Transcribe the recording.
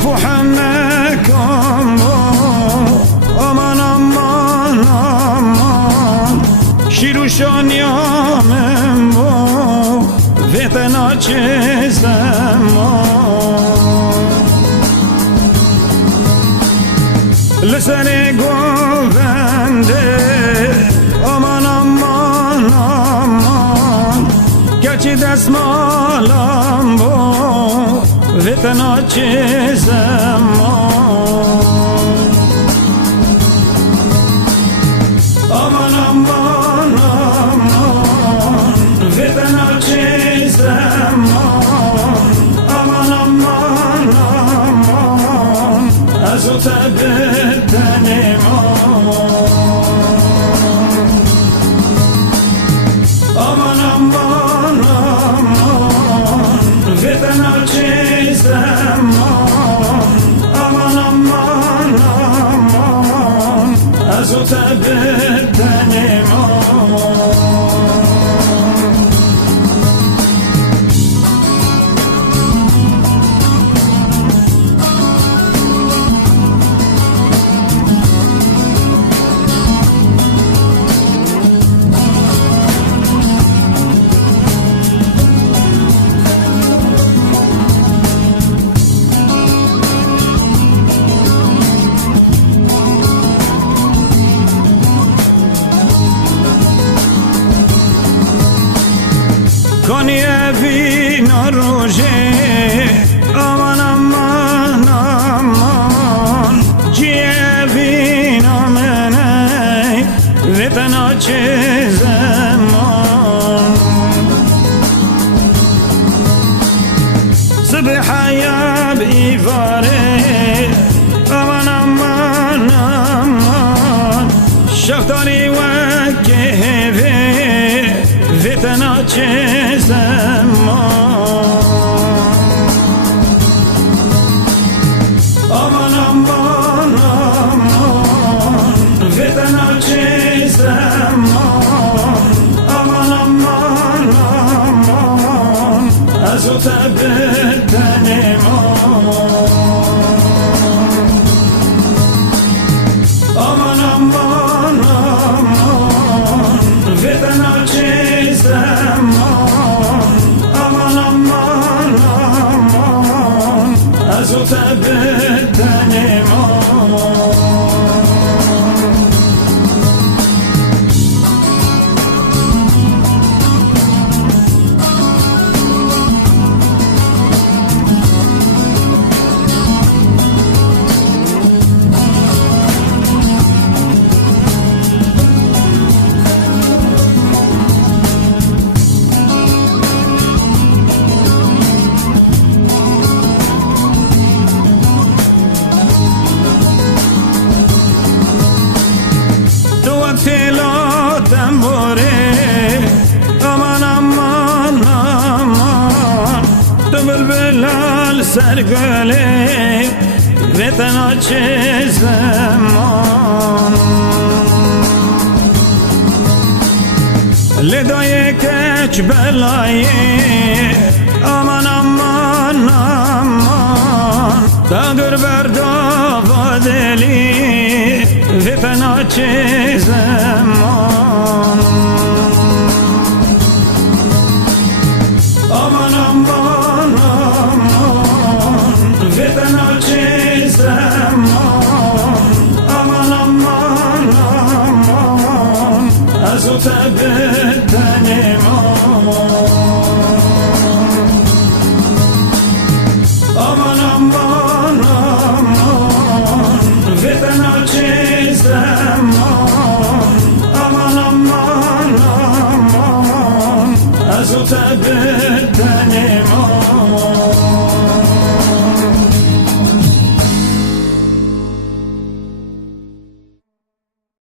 كيف حمكم امان امان امان شیر و شانیامم ویتنا چیزم لسر گوونده امان امان امان گرچه دستمالم ویتنا چیزم امان امان امان ویتنا چیزم امان امان امان از او تبدنیم امان امان امان ویتنا چیزم امان امان امان از او تبدنیم کنی وینا روژه امان امان امان جیه وینا منی ویتنا چیزم صبح یا بیواره امان امان امان شفتاری وکه ویتنا چیزم امان امان امان ویتنا چیزم امان امان امان از او تبدنیم امان امان امان ویتنا چیزم امان امان امان از او تبدنیم تلاتم باره امان امان امان تو بلبلال سرگله ویتنا چیزم لدای کچ بلای امان امان امان داگر بردا و دلی ویتنا چیزم امان امان امان ویتنا چیزم امان امان امان از او تبدنیم امان امان امان ویتنا چیزم امان امان امان از او تبدنیم